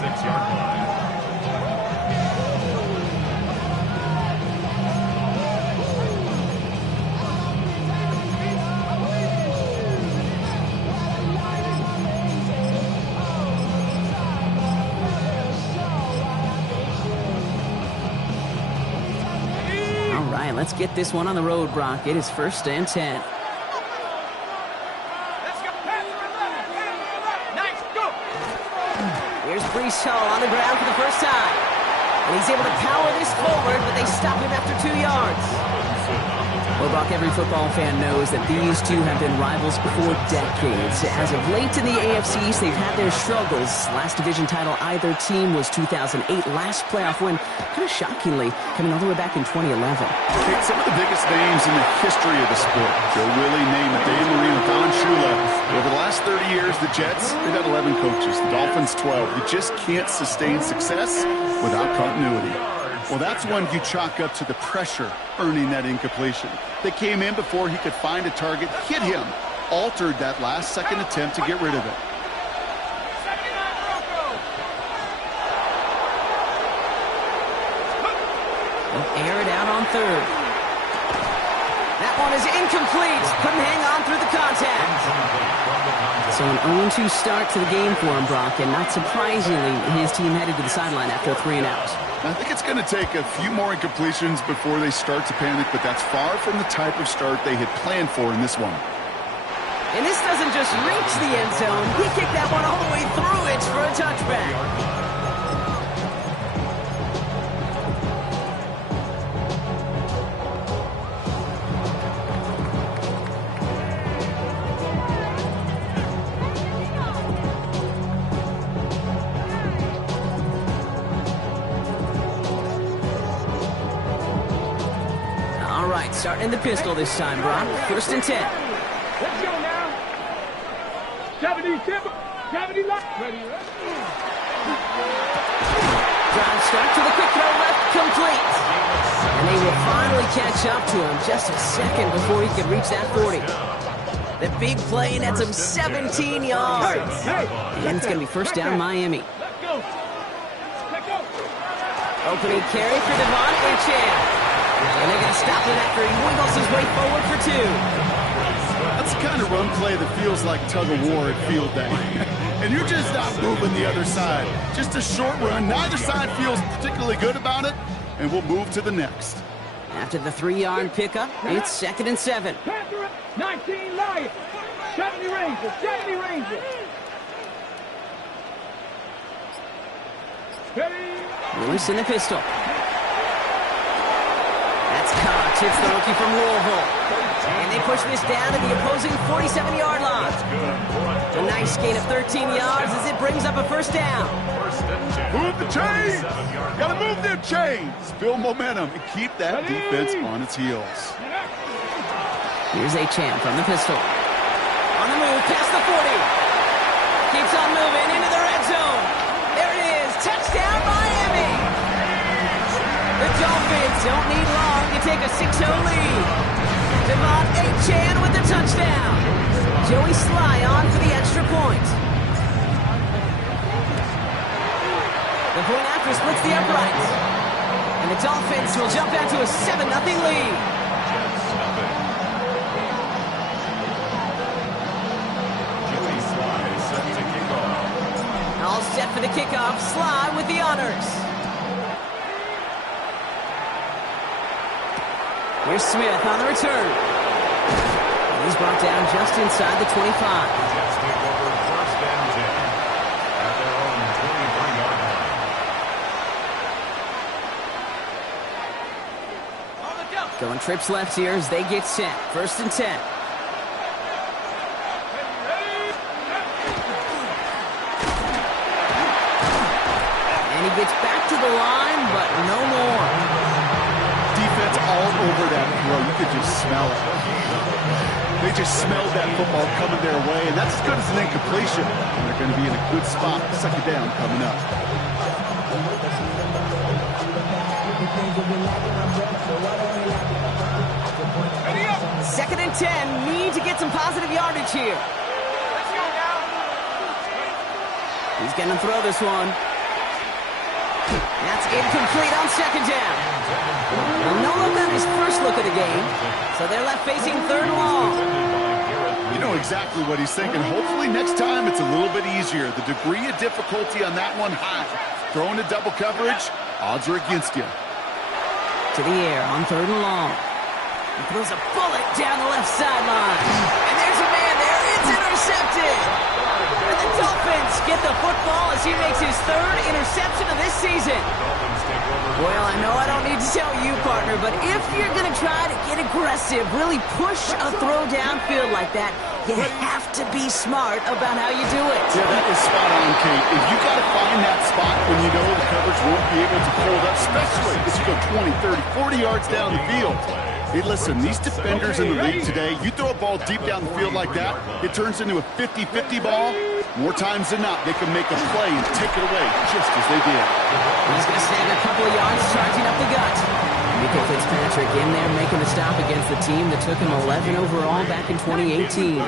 6-yard line. Let's get this one on the road, Brock. It is 1st and 10. Here's Brees Hall on the ground for the first time. And he's able to power this forward, but they stop him after 2 yards. Well, Brock, every football fan knows that these two have been rivals for decades. As of late in the AFC East, they've had their struggles. Last division title either team was 2008. Last playoff win, kind of shockingly, coming all the way back in 2011. Some of the biggest names in the history of the sport. Joe Willie, Namath, Dave Marino, Don Shula. Over the last 30 years, the Jets, they've had 11 coaches. The Dolphins, 12. You just can't sustain success without continuity. Well, that's when you chalk up to the pressure earning that incompletion. They came in before he could find a target, hit him, altered that last-second attempt to get rid of it. They'll air it out on 3rd. That one is incomplete. Couldn't hang on through the contact. So an 0-2 start to the game for him, Brock, and not surprisingly, his team headed to the sideline after a 3-and-out. I think it's going to take a few more incompletions before they start to panic, but that's far from the type of start they had planned for in this one. And this doesn't just reach the end zone. He kicked that one all the way through it for a touchback. Starting in the pistol this time, Brock. 1st and 10. Let's go now. 70 timber. 70 lock. Drive start to the quick throw left, complete. And they will finally catch up to him just a second before he could reach that 40. The big play nets him 17 yards. And it's going to be 1st down Miami. Let's go. Let's go. Opening carry for Devon Chan. And they're going to stop it after he wiggles his way forward for 2. That's the kind of run play that feels like tug-of-war at field day. And you're just not moving the other side. Just a short run. Neither side feels particularly good about it, and we'll move to the next. After the 3-yard pickup, it's 2nd and 7. 19 Lions. 70 Rangers. 70 Rangers. Lewis in the pistol. That's caught. Tips the rookie from Louisville. And they push this down to the opposing 47-yard line. A nice gain of 13 yards as it brings up a 1st down. Move the chains! Gotta move their chains! Build momentum and keep that defense on its heels. Here's Achane from the pistol. On the move, past the 40. Keeps on moving into the red zone. There it is. Touchdown, Miami! The Dolphins don't need long to take a 6-0 lead. Devon Achane with the touchdown. Joey Sly on for the extra point. The point after splits the uprights. And the Dolphins will jump out to a 7-0 lead. All set for the kickoff. Sly with the honors. Here's Smith on the return. And he's brought down just inside the 25. Jets take over 1st and 10 at their own 23-yard line. Going trips left here as they get set. 1st and 10. And he gets back to the line, but no more. Defense all over that throw. You could just smell it. They just smelled that football coming their way, and that's as good as an incompletion. And they're going to be in a good spot. 2nd down coming up. Second and 10. Need to get some positive yardage here. He's going to throw this one. That's incomplete on second down. Well, no look on his first look of the game, so they're left facing third and long. You know exactly what he's thinking. Hopefully next time it's a little bit easier. The degree of difficulty on that one high. Throwing to double coverage, odds are against you. To the air on third and long. He throws a bullet down the left sideline. And there's a man there. It's intercepted. And the Dolphins get the football as he makes his third interception of this season. Well, I know I don't need to tell you, partner, but if you're going to try to get aggressive, really push a throw downfield like that, you have to be smart about how you do it. Yeah, that is spot on, Kate. If you got to find that spot when you know the coverage won't be able to hold up, especially if you go 20, 30, 40 yards down the field. Hey, listen, these defenders in the league today, you throw a ball deep down the field like that, it turns into a 50-50 ball. More times than not, they can make a play and take it away, just as they did. He's going to snag a couple of yards, charging up the gut. Nico Fitzpatrick in there making the stop against the team that took him 11 overall back in 2018.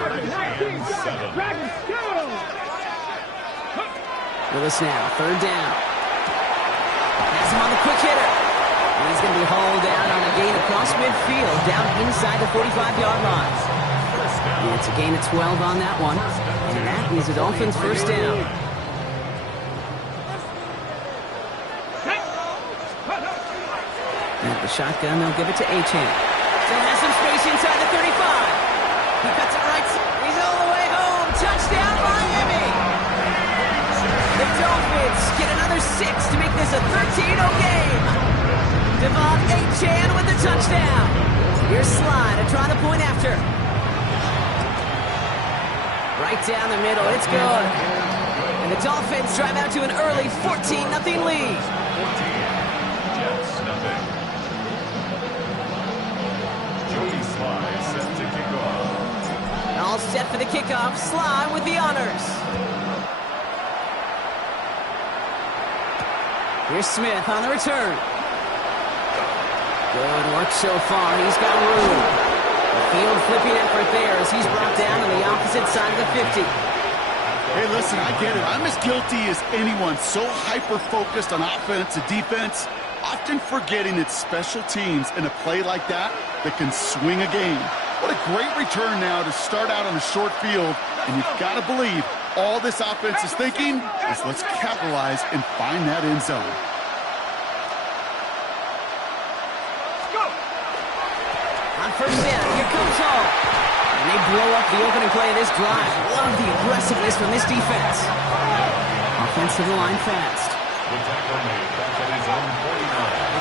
With us now, third down. Has him on the quick hitter. And he's going to be hauled down on a gain across midfield, down inside the 45-yard line. And it's a gain of 12 on that one. And that is the Dolphins' first down. At the shotgun, they'll give it to Achane. Still has some space inside the 35. He cuts it right. He's all the way home. Touchdown, Miami. The Dolphins get another 6 to make this a 13-0 game. Devon Achane with the touchdown. Here's Slide to try the point after. Right down the middle. It's good. And the Dolphins drive out to an early 14-0 lead. All set for the kickoff. Sly with the honors. Here's Smith on the return. Good work so far. He's got room. The field flipping effort there as he's brought down on the opposite side of the 50. Hey, listen, I get it. I'm as guilty as anyone. So hyper-focused on offense and defense, often forgetting it's special teams in a play like that can swing a game. What a great return now to start out on a short field, and you've got to believe all this offense is thinking is let's capitalize and find that end zone. On first down, here comes Hall. And they blow up the opening play of this drive. Love the aggressiveness from this defense. Offensive line fast. They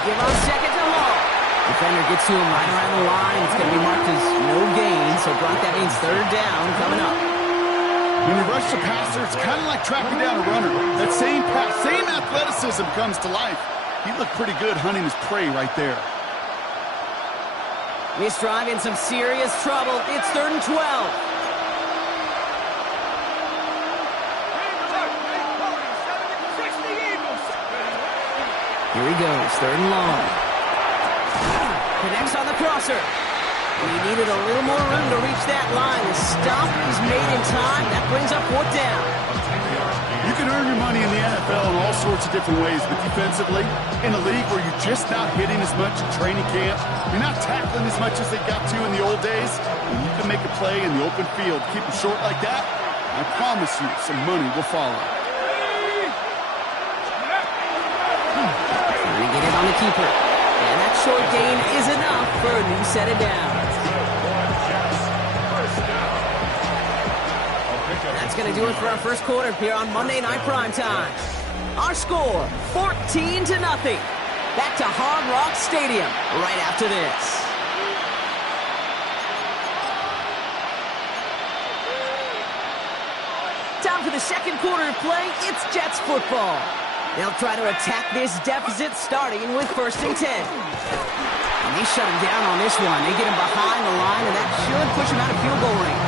give on second to Hall. Defender gets to him right around the line. It's going to be marked as no gain, so Brock, that means third down coming up. When you rush the passer, it's kind of like tracking down a runner. That same pass, same athleticism comes to life. He looked pretty good hunting his prey right there. This drive in some serious trouble. It's third and 12. Here he goes, third and long. Connects on the crosser. He needed a little more room to reach that line. The stop is made in time. That brings up fourth down. You can earn your money in the NFL in all sorts of different ways, but defensively, in a league where you're just not hitting as much in training camp, you're not tackling as much as they got to in the old days, and you can make a play in the open field, keep it short like that, I promise you some money will follow. Trying to get it on the keeper. And that short gain is enough for a new set of downs. That's going to do it for our first quarter here on Monday Night Primetime. Our score, 14-0. Back to Hard Rock Stadium right after this. Time for the second quarter of play. It's Jets football. They'll try to attack this deficit starting with 1st and 10. And they shut him down on this one. They get him behind the line, and that should push him out of field goal range.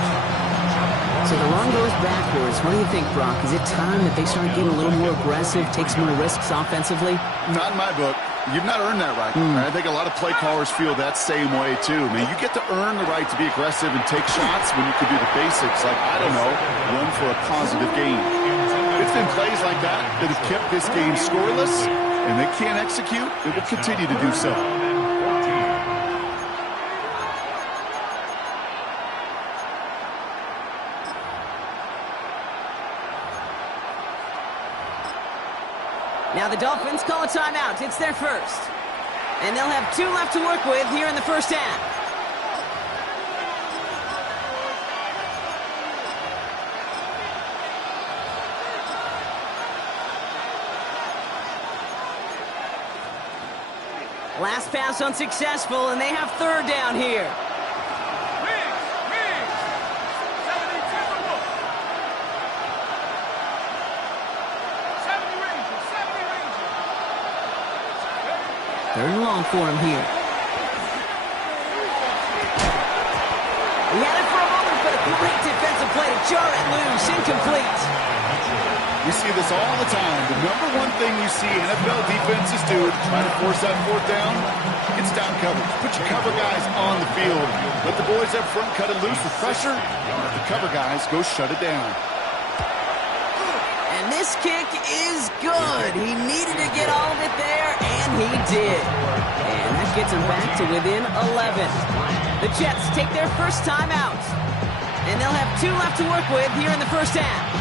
So the run goes backwards. What do you think, Brock? Is it time that they start getting a little more aggressive, take some more risks offensively? Not in my book. You've not earned that right. I think a lot of play callers feel that same way, too. I mean, you get to earn the right to be aggressive and take shots when you can do the basics, like, I don't know, run for a positive gain. It's been plays like that that have kept this game scoreless, and they can't execute, it will continue to do so. Now the Dolphins call a timeout. It's their first. And they'll have 2 left to work with here in the first half. Last pass unsuccessful, and they have 3rd down here. Third and long for him here. He had it for a moment, but a great defensive play to jar it loose. Incomplete. We see this all the time. The number one thing you see NFL defenses do to try to force that 4th down, it's down coverage. Put your cover guys on the field. Let the boys up front cut it loose with pressure. Let the cover guys go shut it down. And this kick is good. He needed to get all of it there, and he did. And that gets him back to within 11. The Jets take their first time out. And they'll have 2 left to work with here in the first half.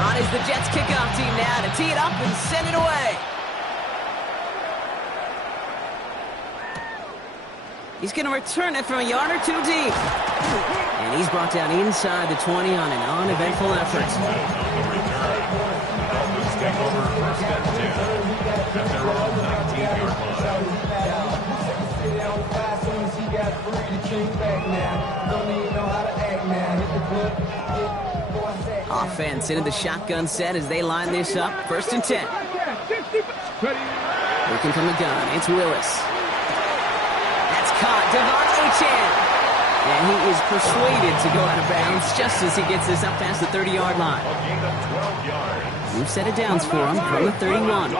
On is the Jets kickoff team now to tee it up and send it away. He's going to return it from a yard or 2 deep. And he's brought down inside the 20 on an uneventful effort. Dolphins take over first and 10 at their own 19-yard line. Offense into the shotgun set as they line this up. 1st and 10. Working from the gun, it's Willis. That's caught, Devon Achane. And he is persuaded to go out of bounds just as he gets this up past the 30-yard line. A gain of 12 yards. New set of downs for him from the 31.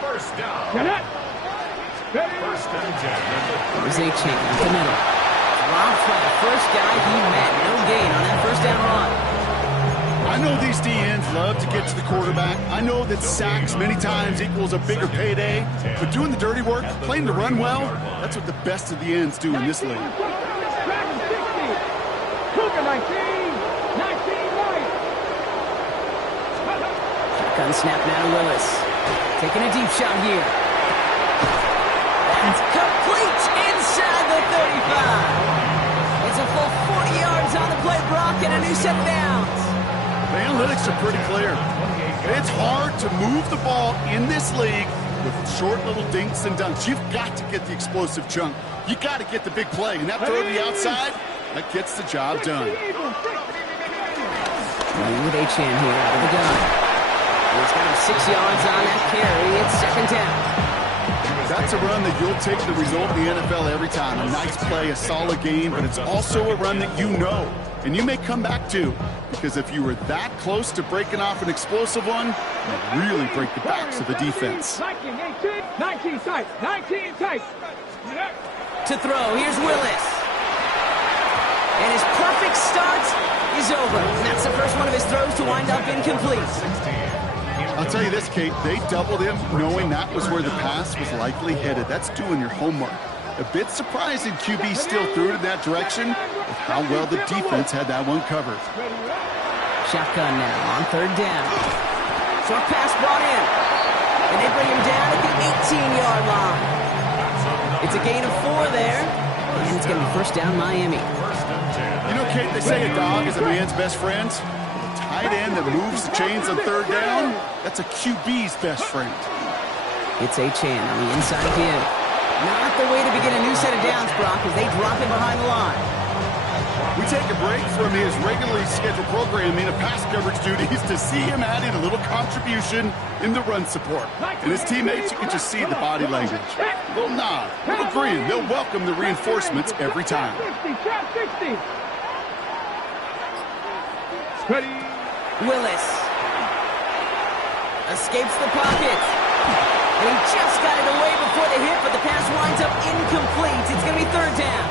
First down. First and 10. There's Achane up the middle. Dropped by the first guy he met. No gain on that first down run. I know these DNs love to get to the quarterback. I know that sacks many times equals a bigger payday. But doing the dirty work, playing to run well, that's what the best of the ends do in this league. Shotgun snap now to Willis. Taking a deep shot here. That's complete inside the 35. It's a full 40 yards on the play, Brock, and a new set of downs. The analytics are pretty clear. It's hard to move the ball in this league with short little dinks and dunks. You've got to get the explosive chunk. You got to get the big play. And that throw to the outside, that gets the job done. Running with Achane here out of the gun. He's got him 6 yards on that carry. It's 2nd down. That's a run that you'll take the result in the NFL every time. A nice play, a solid game, but it's also a run that you know and you may come back to, because if you were that close to breaking off an explosive one, you really break the backs of the defense. 19 tight. To throw, here's Willis. And his perfect start is over. And that's the first one of his throws to wind up incomplete. I'll tell you this, Kate, they doubled him knowing that was where the pass was likely headed. That's doing your homework. A bit surprising QB still threw it in that direction with how well the defense had that one covered. Shotgun now on 3rd down. Short pass brought in. And they bring him down at the 18-yard line. It's a gain of 4 there. And it's going to be first down Miami. You know, Kate, they say a dog is a man's best friend. A tight end that moves the chains on 3rd down, that's a QB's best friend. It's Achane on the inside give. Not the way to begin a new set of downs, Brock, as they drop him behind the line. We take a break from his regularly scheduled programming of pass coverage duties to see him adding a little contribution in the run support. And his teammates, you can just see the body language. A little nod, a little grin. They'll welcome the reinforcements every time. Willis escapes the pocket. And he just got it away before the hit, but the pass winds up incomplete. It's going to be 3rd down.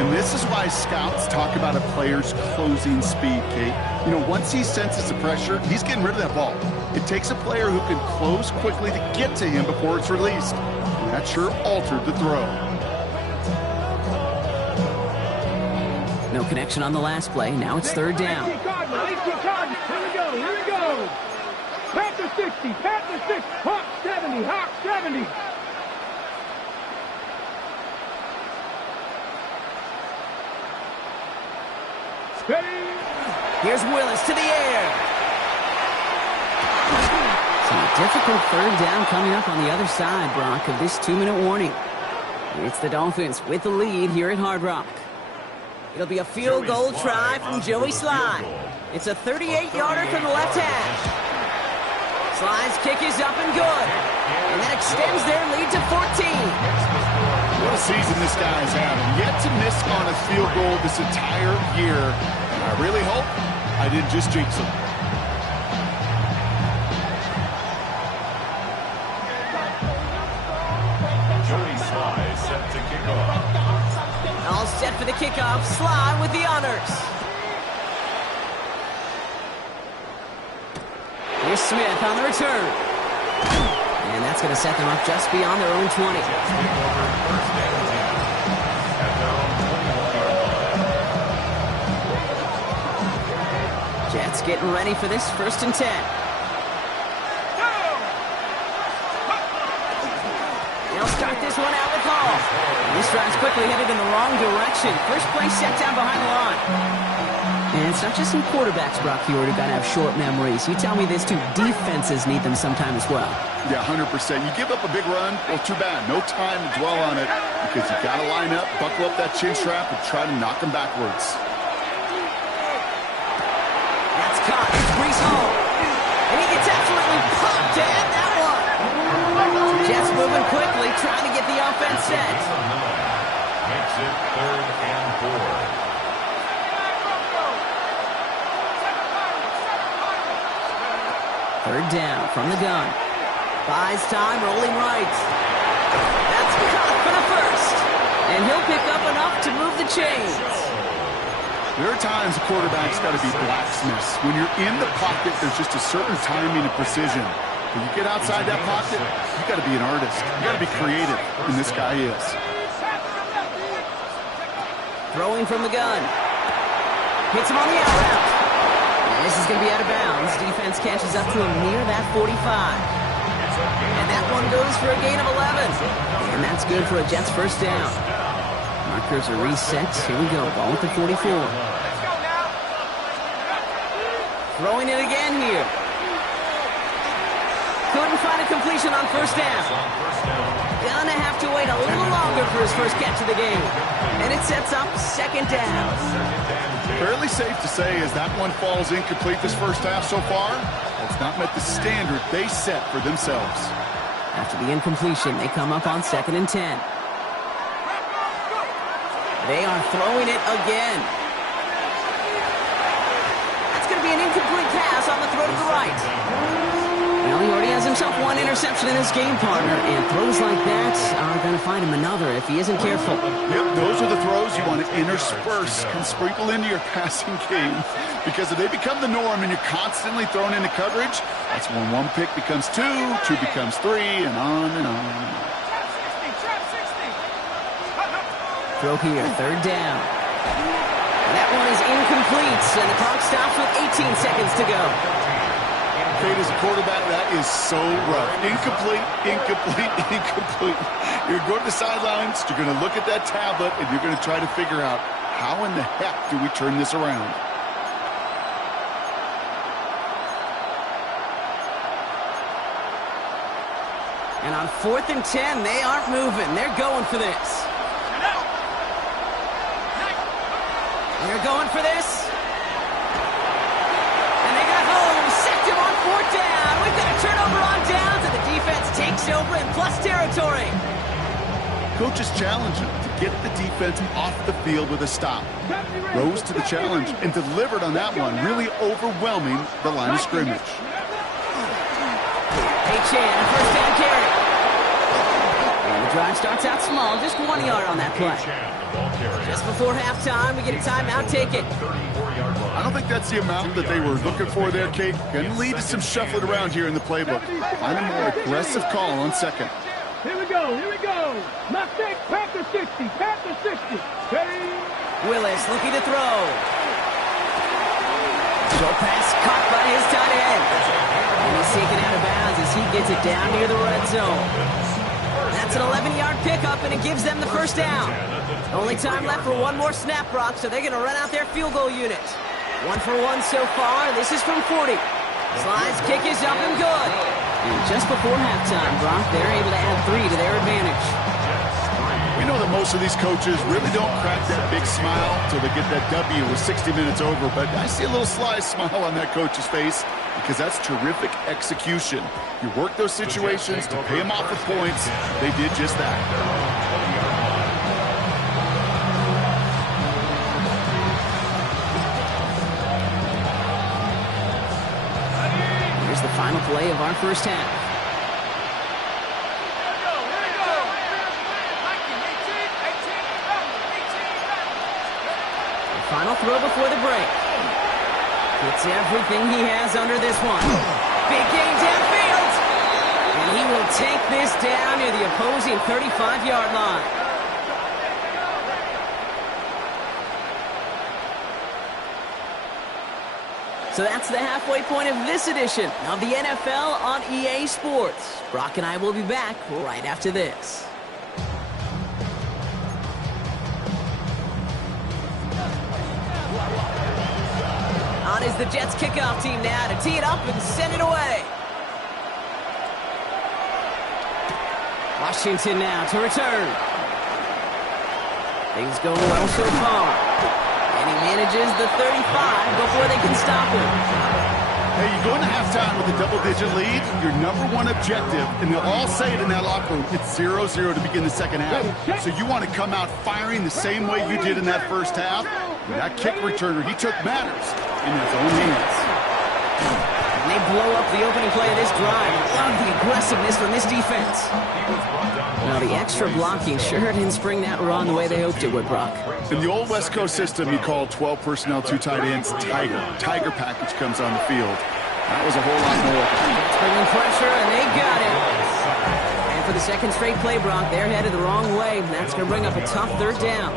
And this is why scouts talk about a player's closing speed, Kate. You know, once he senses the pressure, he's getting rid of that ball. It takes a player who can close quickly to get to him before it's released. And that sure altered the throw. No connection on the last play. Now it's third down. Here we go. Panther 60, Panther 6, Hawk 70, Hawk 70. Here's Willis to the air. Some difficult third down coming up on the other side, Brock, of this 2-minute warning. It's the Dolphins with the lead here at Hard Rock. It'll be a field goal try from Joey Sly. It's a 38-yarder from the left hash. Sly's kick is up and good. And that extends their lead to 14. What a season this guy's having. Yet to miss on a field goal this entire year. And I really hope I didn't just jinx him. Joey Sly set to kick off. All set for the kickoff. Sly with the honors. Here's Smith on the return. And that's going to set them up just beyond their own 20. Jets getting ready for this 1st and 10. They'll start this one out with Hall. This drive's quickly headed in the wrong direction. First play set down behind the line. And it's not just some quarterbacks, Brock, you already got to have short memories. You tell me this too, defenses need them sometime as well. Yeah, 100%. You give up a big run, well, too bad. No time to dwell on it because you got to line up, buckle up that chin strap, and try to knock them backwards. That's caught. It's Brees Hall. And he gets absolutely popped to end that one. Jets moving quickly, trying to get the offense set. Makes it 3rd and 4. Third down from the gun. Buys time, rolling right. That's caught for the first. And he'll pick up enough to move the chains. There are times a quarterback's got to be blacksmiths. When you're in the pocket, there's just a certain timing and precision. When you get outside that pocket, you got to be an artist. You got to be creative, and this guy is. Throwing from the gun. Hits him on the out route. And this is going to be out of bounds. Defense catches up to him near that 45. And that one goes for a gain of 11. And that's good for a Jets first down. Markers are reset. Here we go. Ball at the 44. Throwing it again here. Couldn't find a completion on first down. Gonna have to wait a little longer for his first catch of the game. And it sets up second down. Fairly safe to say as that one falls incomplete this first half so far, it's not met the standard they set for themselves. After the incompletion, they come up on 2nd and 10. They are throwing it again. That's going to be an incomplete pass on the throw to the right. Well, he already has himself one interception in his game, partner, and throws like that are going to find him another if he isn't careful. Yep, those are the throws you want to intersperse and sprinkle into your passing game, because if they become the norm and you're constantly thrown into coverage, that's when one pick becomes two becomes three, and on and on and on. Throw here, third down. That one is incomplete, and the clock stops with 18 seconds to go. Kate, as a quarterback, that is so rough. Incomplete, incomplete, incomplete. You're going to the sidelines, you're going to look at that tablet, and you're going to try to figure out how in the heck do we turn this around. And on 4th and 10, they aren't moving. They're going for this. They're going for this. And they got home. Sacked him on 4th down. We've got a turnover on downs, and the defense takes over in plus territory. Coaches challenge him to get the defense off the field with a stop. Rose to the challenge and delivered on that one, really overwhelming the line of scrimmage. H.N., first down carry. And the drive starts out small, just 1 yard on that play. Just before halftime, we get a timeout. Take it. I don't think that's the amount that they were looking for there, Kate. Going to lead to some shuffling around here in the playbook. Find a more aggressive call on second. Here we go. Mustang, Panther 60, Panther 60. Willis looking to throw. Short pass caught by his tight end. And he's taken out of bounds as he gets it down near the red zone. That's an 11-yard pickup, and it gives them the first down. Only time left for one more snap, Brock, so they're going to run out their field goal unit. 1 for 1 so far. This is from 40. Slides kick is up and good. And just before halftime, Brock, they're able to add 3 to their advantage. We know that most of these coaches really don't crack that big smile until they get that W with 60 minutes over, but I see a little sly smile on that coach's face because that's terrific execution. You work those situations to pay them off with points. They did just that. Here's the final play of our first half. Final throw before the break. Gets everything he has under this one. Big gain downfield. And he will take this down near the opposing 35-yard line. So that's the halfway point of this edition of the NFL on EA Sports. Brock and I will be back right after this. On is the Jets kickoff team now to tee it up and send it away. Washington now to return. Things going well so far. And he manages the 35 before they can stop him. Hey, you go into halftime with a double-digit lead, your #1 objective, and they'll all say it in that locker room, it's 0-0 to begin the second half. So you want to come out firing the same way you did in that first half. That kick returner, he took matters in his own hands. And they blow up the opening play of this drive. Love the aggressiveness from this defense. Now, the extra blocking sure didn't spring that run the way they hoped it would, Brock. In the old West Coast system, you call 12 personnel, 2 tight ends, Tiger. Tiger package comes on the field. That was a whole lot more. Bringing pressure, and they got it. And for the second straight play, Brock, they're headed the wrong way. And that's going to bring up a tough third down.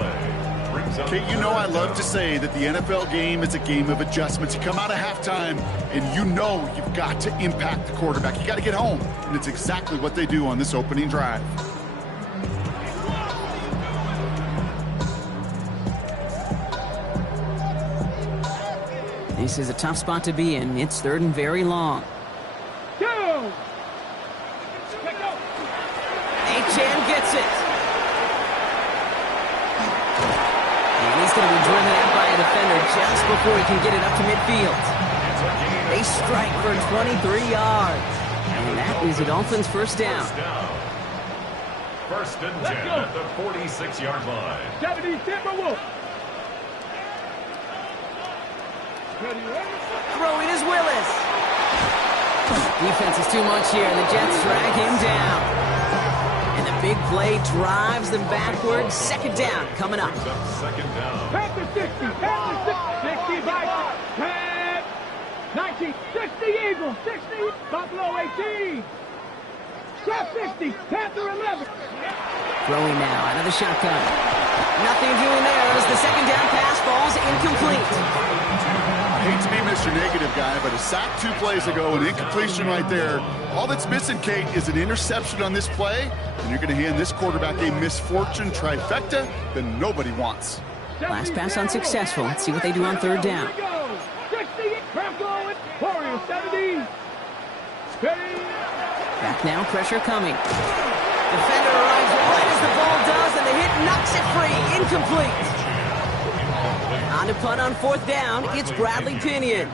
Kate, you know I love to say that the NFL game is a game of adjustments. You come out of halftime, and you know you've got to impact the quarterback. You got to get home, and it's exactly what they do on this opening drive. This is a tough spot to be in. It's third and very long. Go! Achan gets it. And he's going to be driven out by a defender just before he can get it up to midfield. They strike for 23 yards. And that is the Dolphins' first down. First and 10 at the 46-yard line. 70 Timberwolves. Throwing is Willis. Defense is too much here, and the Jets drag him down. And the big play drives them backwards. Second down coming up. Second down. Panther 60, Panther 60, 60 by Pat. 19, 60 Eagles, 60, Buffalo 18. Shot 60, Panther 11. Throwing now out of the shotgun. Nothing doing there as the second down pass falls incomplete. I hate to be Mr. Negative guy, but a sack 2 plays ago, an incompletion right there. All that's missing, Kate, is an interception on this play, and you're going to hand this quarterback a misfortune trifecta that nobody wants. Last pass unsuccessful. Let's see what they do on third down. 60, Warriors 70. Back now, pressure coming. Defender arrives right as the ball does, and the hit knocks it free. Incomplete. On to punt on fourth down, it's Bradley Pinion.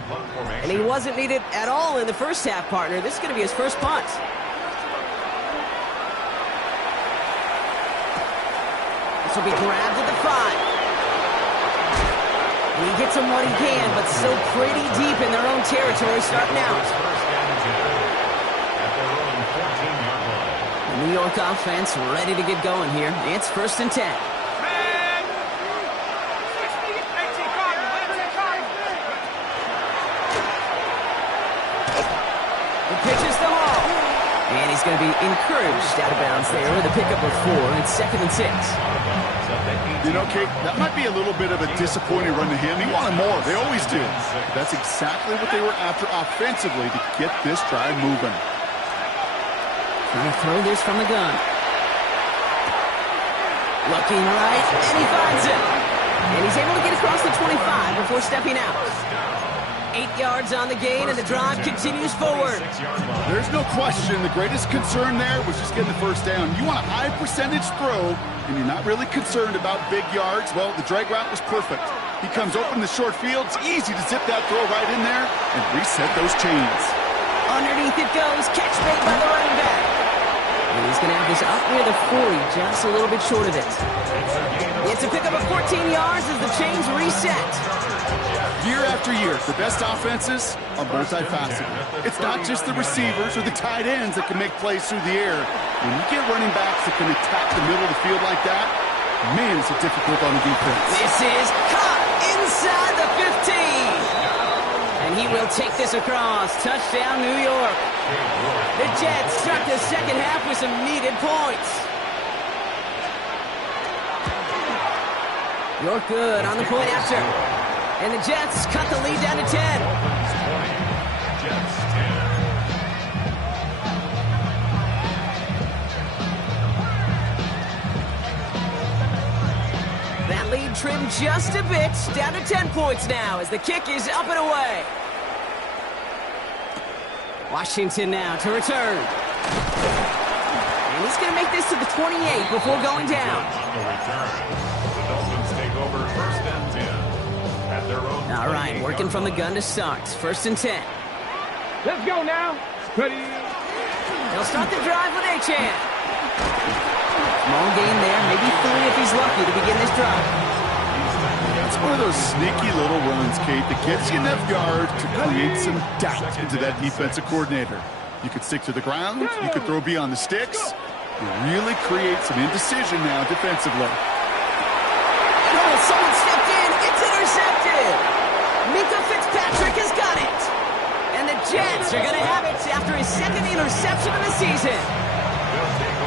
And he wasn't needed at all in the first half, partner. This is going to be his first punt. This will be grabbed at the 5. And he gets him what he can, but still pretty deep in their own territory starting out. New York offense ready to get going here. It's 1st and 10. The pitch is to Hall. And he's going to be encouraged out of bounds there with a pickup of 4. It's 2nd and 6. You know, Kate, that might be a little bit of a disappointing run to him. He wanted more. They always do. But that's exactly what they were after offensively to get this drive moving. Trying to throw this from the gun. Looking right, and he finds it. And he's able to get across the 25 before stepping out. 8 yards on the gain, and the drive continues forward. There's no question the greatest concern there was just getting the first down. You want a high percentage throw, and you're not really concerned about big yards. Well, the drag route was perfect. He comes open in the short field. It's easy to zip that throw right in there and reset those chains. Underneath it goes. Catch made by the running back. And he's going to have this up near the 40, just a little bit short of it. It's a pickup of 14 yards as the chains reset. Year after year, the best offenses are multifaceted. It's not just the receivers or the tight ends that can make plays through the air. When you get running backs that can attack the middle of the field like that, man, is it difficult on the defense. This is caught inside the 15. And he will take this across. Touchdown, New York. The Jets start the second half with some needed points. York good on the point after. And the Jets cut the lead down to 10. Jets 10. That lead trimmed just a bit, down to 10 points now as the kick is up and away. Washington now to return. And he's going to make this to the 28 before going down. On the return, the Dolphins take over 1st and 10 at their own. All right, working from the gun to start. 1st and 10. Let's go now. Ready? They'll start the drive with Achan. Small gain there, maybe 3 if he's lucky to begin this drive. It's one of those sneaky little runs, Kate, that gets you enough yards to create some doubt into that defensive coordinator. You could stick to the ground, you could throw beyond the sticks. You really create some indecision now defensively. Oh, someone stepped in. It's intercepted. Minka Fitzpatrick has got it. And the Jets are going to have it after his 2nd interception of the season.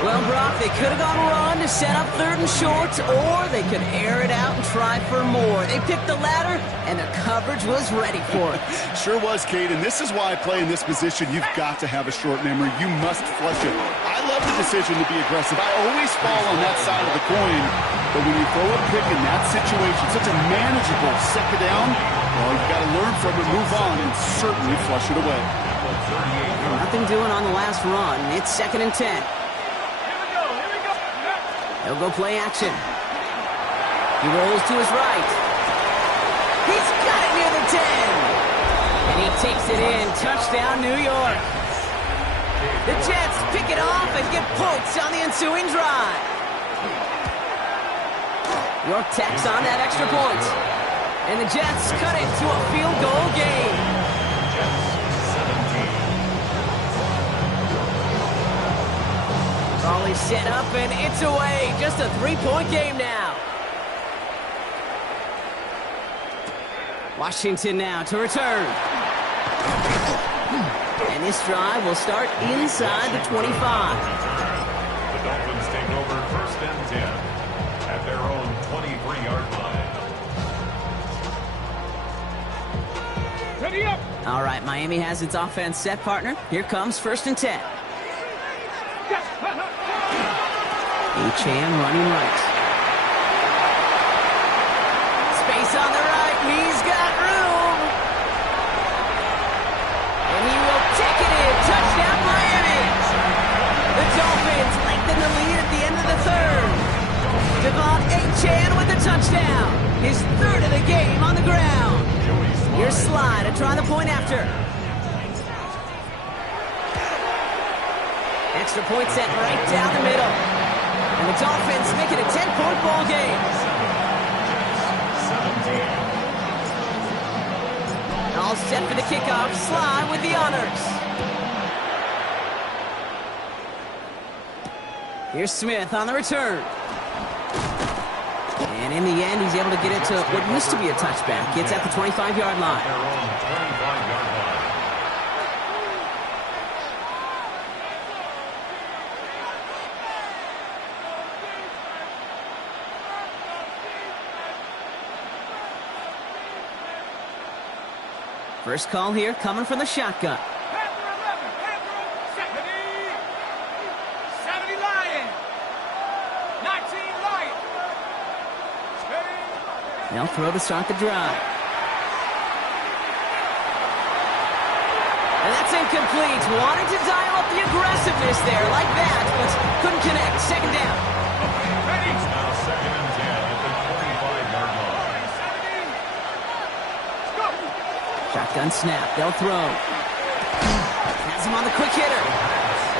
Well, Brock, they could have gone run to set up 3rd and short, or they could air it out and try for more. They picked the latter, and the coverage was ready for it. Sure was, Kate, and this is why playing this position, you've got to have a short memory. You must flush it. I love the decision to be aggressive. I always fall on that side of the coin, but when you throw a pick in that situation, such a manageable 2nd down, well, you've got to learn from it, move on, and certainly flush it away. Nothing doing on the last run. It's 2nd and 10. They'll go play action. He rolls to his right. He's got it near the 10. And he takes it in. Touchdown, New York. The Jets pick it off and get points on the ensuing drive. York tacks on that extra point. And the Jets cut it to a field goal game. Raleigh set up, and it's away. Just a 3-point game now. Washington now to return. And this drive will start inside the 25. The Dolphins take over 1st and 10 at their own 23-yard line. Ready up. All right, Miami has its offense set, partner. Here comes 1st and 10. Achan running right. Space on the right. He's got room. And he will take it in. Touchdown, Miami. The Dolphins lengthen the lead at the end of the 3rd. Devon Achan with the touchdown. His 3rd of the game on the ground. Here's Slide to try the point after. Extra point set right down the middle. And the Dolphins make it a 10-point ball game. 17. All set for the kickoff. Slide with the honors. Here's Smith on the return. And in the end, he's able to get it to what used to be a touchback. Gets at the 25-yard line. Their own 25-yard line. First call here coming from the shotgun. They'll throw to start the drive. And that's incomplete. Wanted to dial up the aggressiveness there like that, but couldn't connect. Second down. It's now 2nd and 10 at the 25-yard line. Shotgun snap. They'll throw. Has him on the quick hitter.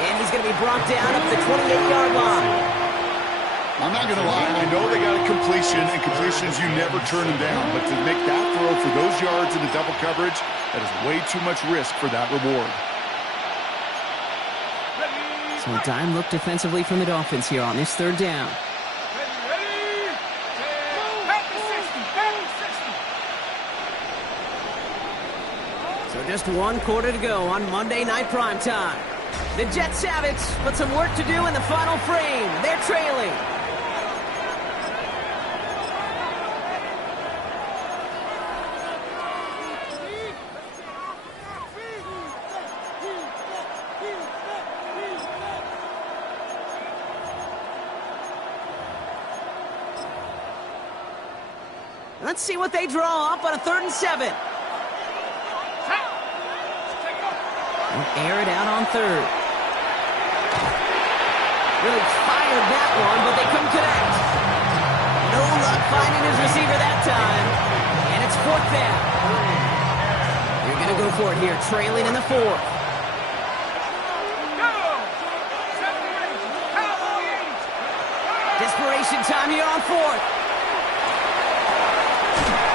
And he's going to be brought down at the 28-yard line. I'm not going to lie, I know they got a completion, and completions, you never turn them down. But to make that throw for those yards in the double coverage, that is way too much risk for that reward. So a dime look defensively from the Dolphins here on this third down. So just 1 quarter to go on Monday Night Primetime. The Jets have it, but some work to do in the final frame. They're trailing. Let's see what they draw up on a 3rd and 7. And air it out on 3rd. Really fired that one, but they couldn't connect. No luck finding his receiver that time. And it's 4th down. They're going to go for it here, trailing in the 4th. Desperation time here on 4th.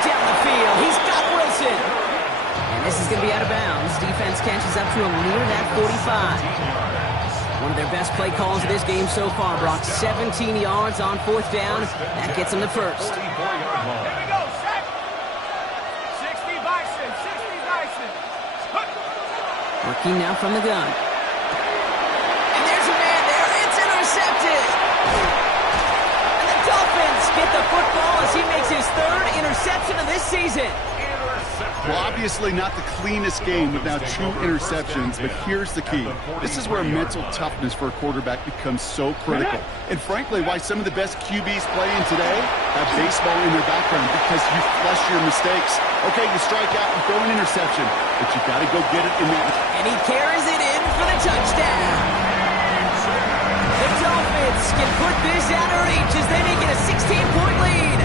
Down the field, he's got Wilson. And this is going to be out of bounds. Defense catches up to him near that 45. One of their best play calls of this game so far, Brock. 17 yards on 4th down. That gets him the first. Here we go, set. 60 Bison, 60 Bison. Working now from the gun. And there's a man there. It's intercepted. And the Dolphins get the football as he makes his 3rd interception of this season. Well, obviously not the cleanest game with now 2 interceptions, but here's the key. This is where mental toughness for a quarterback becomes so critical. And frankly, why some of the best QBs playing today have baseball in their background, because you flush your mistakes. Okay, you strike out and throw an interception, but you got to go get it in that. And he carries it in for the touchdown. The Dolphins can put this out of reach as they make it a 16-point lead.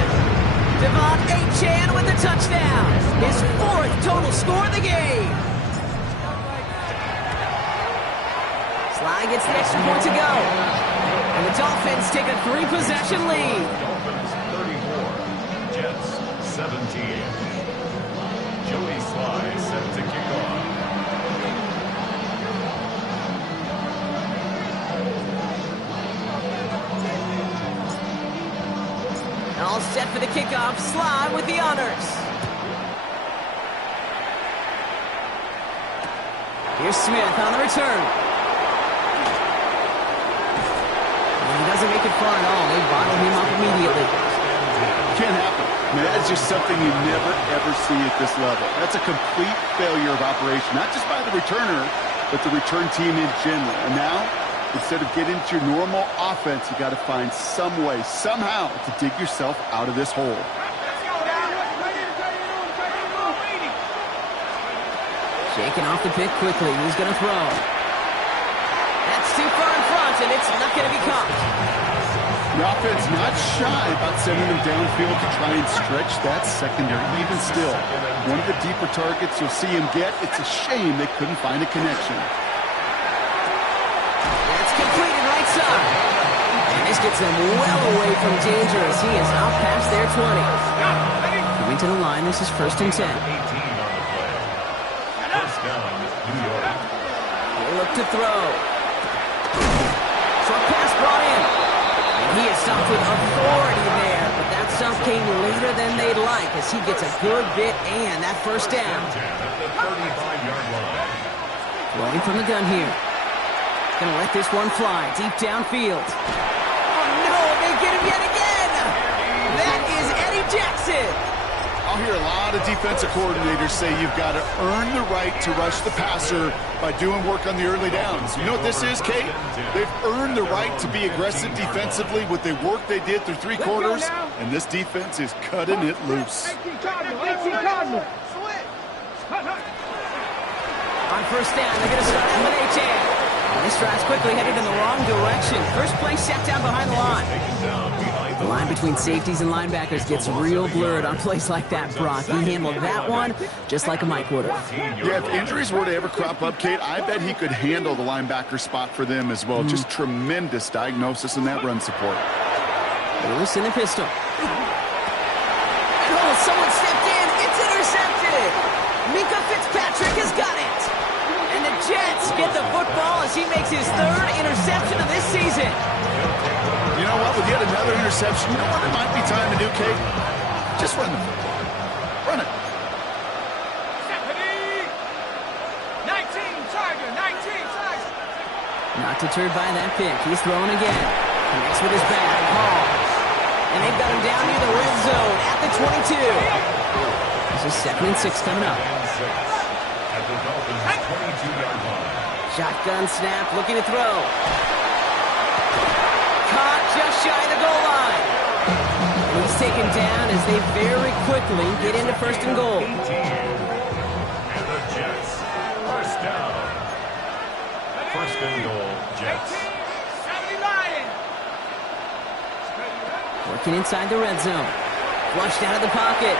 Devon Achane with the touchdown. His 4th total score of the game. Sly gets the extra point to go. And the Dolphins take a 3-possession lead. Dolphins 34, Jets 17. Joey Sly set to kick off. All set for the kickoff. Sly with the honors. Here's Smith on the return. And he doesn't make it far at all. They bottle him up immediately. Can't happen. I mean, that's just something you never, ever see at this level. That's a complete failure of operation, not just by the returner, but the return team in general. And now, instead of getting into your normal offense, you got to find some way, somehow, to dig yourself out of this hole. Shaking off the pick quickly. Who's going to throw? That's too far in front, and it's not going to be caught. The offense not shy about sending them downfield to try and stretch that secondary. Even still, one of the deeper targets you'll see him get. It's a shame they couldn't find a connection. That's completed right side. And this gets them well away from danger as he is out past their 20. Coming to the line, this is 1st and 10. 18 on the play. First down, New York. They look to throw. Short pass brought in. stopped with authority there, but that stop came later than they'd like as he gets a good bit and that first down. At the 35-yard line. Throwing from the gun here. Gonna let this one fly deep downfield. Oh no, they get him yet again! That is Eddie Jackson! I'll hear a lot of defensive coordinators say you've got to earn the right to rush the passer by doing work on the early downs. You know what this is, Kate? They've earned the right to be aggressive defensively with the work they did through 3 quarters, and this defense is cutting it loose. 18 Cardinal. On first down, they're gonna start out with H.A. This drive's quickly headed in the wrong direction. First play set down behind the line. The line between safeties and linebackers gets real blurred on plays like that, Brock. He handled that one just like a Mike would have. Yeah, if injuries were to ever crop up, Kate, I bet he could handle the linebacker spot for them as well. Just tremendous diagnosis in that run support. Lewis in the pistol. Oh, someone stepped in. It's intercepted. Minka Fitzpatrick has got it. And the Jets get the football as he makes his 3rd interception of this season. You know what? With yet another interception, you know what it might be time to do, Kate? Just run the football. Run it. 19 Tiger. Not deterred by that pick. He's throwing again. Connects with his back. Hall. And they've got him down near the red zone at the 22. This is 2nd and 6 coming up. At the Dolphins' 22-yard line. Shotgun snap, looking to throw. Caught just shy of the goal line. And he's taken down as they very quickly get into 1st and goal. 18. And the Jets. First down. First and goal, Jets. 70 Lion. Working inside the red zone. Flushed out of the pocket.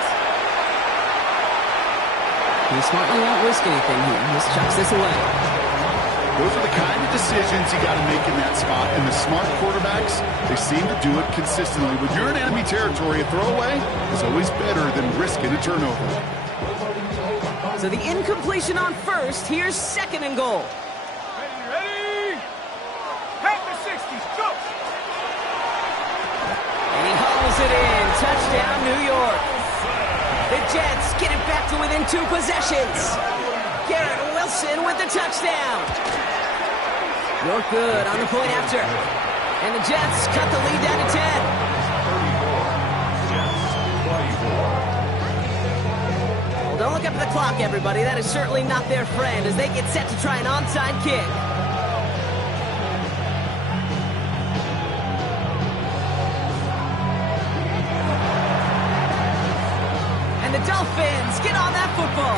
He smartly won't risk anything here. Just chucks this away. Those are the kind of decisions you got to make in that spot. And the smart quarterbacks, they seem to do it consistently. When you're in enemy territory, a throwaway is always better than risking a turnover. So the incompletion on first. Here's 2nd and goal. Ready? Half the 60s. Go. And he hauls it in. Touchdown, New York. The Jets get it back to within 2 possessions. Garrett Wilson with the touchdown. You're good on the point after. And the Jets cut the lead down to 10. 34. Jets 24. Well, don't look up at the clock, everybody. That is certainly not their friend as they get set to try an onside kick. The Dolphins get on that football.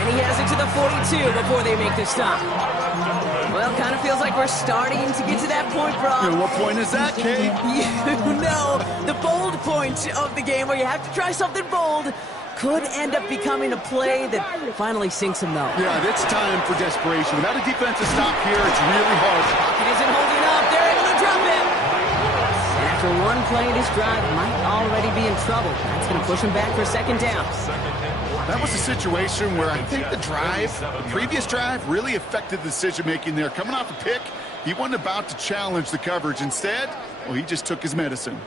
And he has it to the 42 before they make the stop. Well, kind of feels like we're starting to get to that point, Brock. And what point is that, Kate? You know, the bold point of the game where you have to try something bold could end up becoming a play that finally sinks him, though. Yeah, it's time for desperation. Without a defensive stop here, it's really hard. Pocket isn't holding up. They're able to drop him. After one play, this drive might already be in trouble. That's going to push him back for 2nd down. That was a situation where I think the previous drive, really affected the decision-making there. Coming off a pick, he wasn't about to challenge the coverage. Instead, well, he just took his medicine.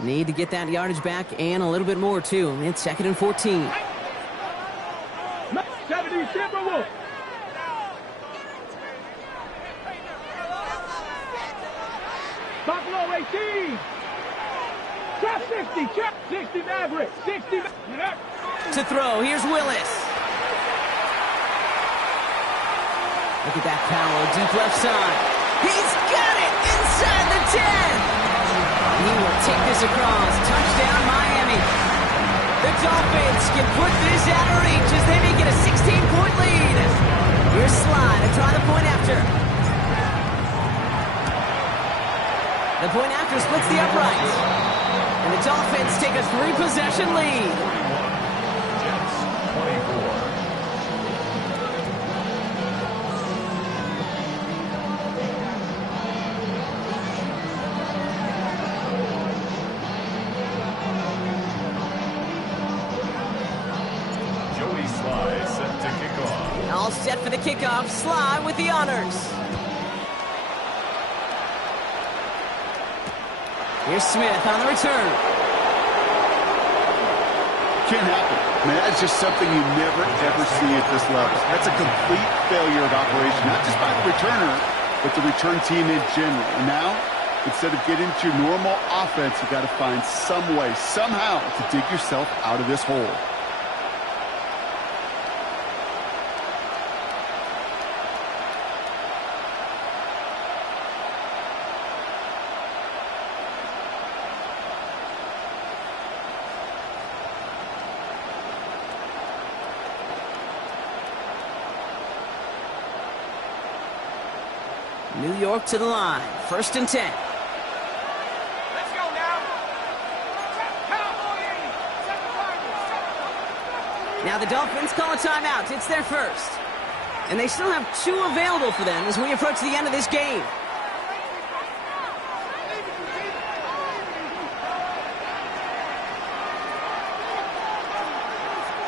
Need to get that yardage back and a little bit more, too. It's 2nd and 14. 70 Timberwolves. Buffalo 18. Trap 60. Trap 60 Maverick. 60. To throw. Here's Willis. Look at that power. Deep left side. He's got it inside the 10. He will take this across. Touchdown, Miami. The Dolphins can put this out of reach as they make it a 16-point lead. Here's Sly to try the point after. The point after splits the uprights. And the Dolphins take a 3-possession lead. Jets 24. All set for the kickoff. Sly with the honors. Here's Smith on the return. Can't happen. Man, that's just something you never, ever see at this level. That's a complete failure of operation, not just by the returner, but the return team in general. And now, instead of getting to your normal offense, you got to find some way, somehow, to dig yourself out of this hole. New York to the line. 1st and 10. Let's go now. Now the Dolphins call a timeout. It's their first. And they still have 2 available for them as we approach the end of this game.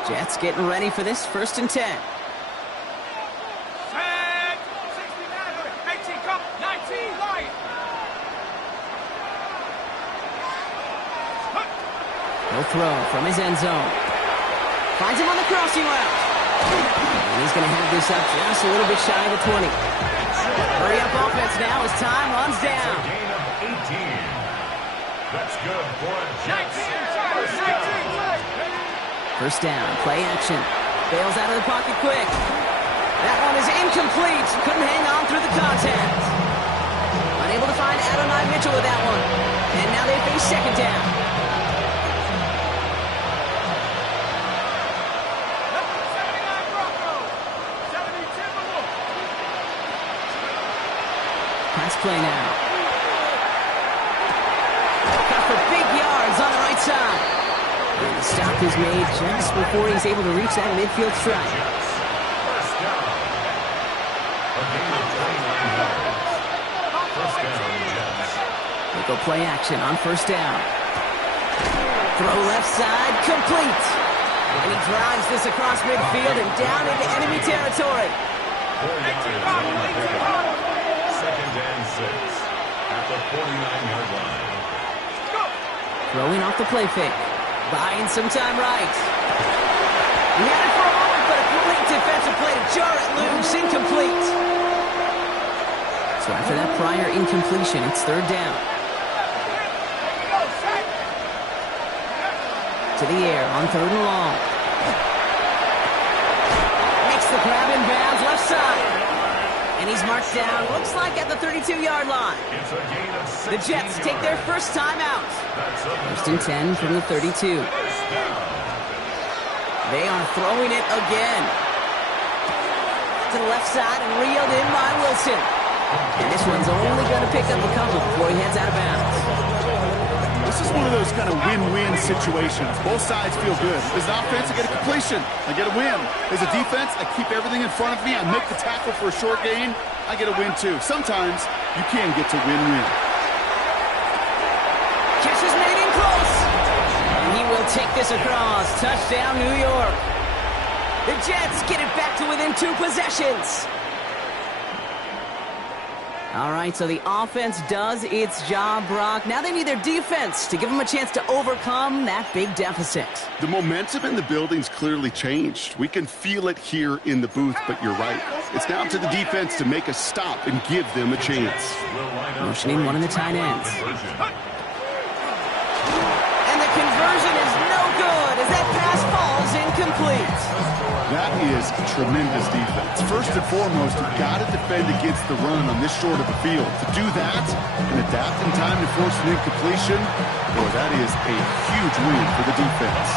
Jets getting ready for this 1st and 10. He'll throw from his end zone. Finds him on the crossing route. And he's going to have this up just a little bit shy of the 20. Hurry up offense now as time runs down. Gain of 18. That's good for a Jets. 1st down, play action. Bails out of the pocket quick. That one is incomplete. Couldn't hang on through the contact. Unable to find Adonai Mitchell with that one. And now they face 2nd down. Pass play now. Got for big yards on the right side. And the stop is made just before he's able to reach that midfield strike. First down. A gain of 29 yards. First down, Jets. They go play action on 1st down. Throw left side, complete. And he drives this across midfield and down into enemy territory. 4 yards on the pickup. 2nd and 6 at the 49-yard line. Throwing off the play fake. Buying some time right. He had it for a moment, but a great defensive play to jar it loose. Incomplete. So after that prior incompletion, it's 3rd down. To the air on 3rd and long. Makes the grab in bounds left side. And he's marked down, looks like at the 32-yard line. It's a gain of 16 The Jets take their first time out. That's a 1st and 10 from the 32. They are throwing it again. To the left side and reeled in by Wilson. And this one's only going to pick up a couple before he heads out of bounds. This is one of those kind of win-win situations. Both sides feel good. As an offense, I get a completion. I get a win. As a defense, I keep everything in front of me. I make the tackle for a short gain. I get a win, too. Sometimes, you can get to win-win. Catch is made in close. And he will take this across. Touchdown, New York. The Jets get it back to within 2 possessions. All right, so the offense does its job, Brock. Now they need their defense to give them a chance to overcome that big deficit. The momentum in the building's clearly changed. We can feel it here in the booth, but you're right. It's now up to the defense to make a stop and give them a chance. Motioning one of the tight ends. And the conversion is no good as that pass falls incomplete. That is tremendous defense. First and foremost, you've got to defend against the run on this short of a field. To do that and adapt in time to force an incompletion, boy, that is a huge win for the defense.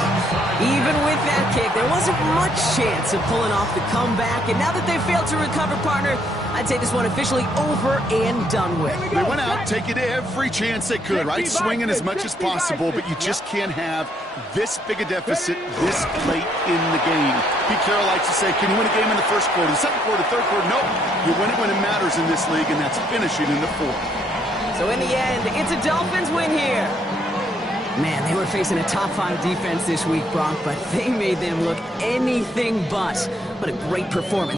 Even with that kick, there wasn't much chance of pulling off the comeback. And now that they failed to recover, partner, I'd say this one officially over and done with. They went out taking every chance they could, right? Swinging as much as possible, but you just can't have this big a deficit this late in the game. Pete Carroll likes to say, can you win a game in the 1st quarter, the 2nd quarter, 3rd quarter? Nope. You win it when it matters in this league, and that's finishing in the 4th. So in the end, it's a Dolphins win here. Man, they were facing a top 5 defense this week, Brock, but they made them look anything but. What a great performance.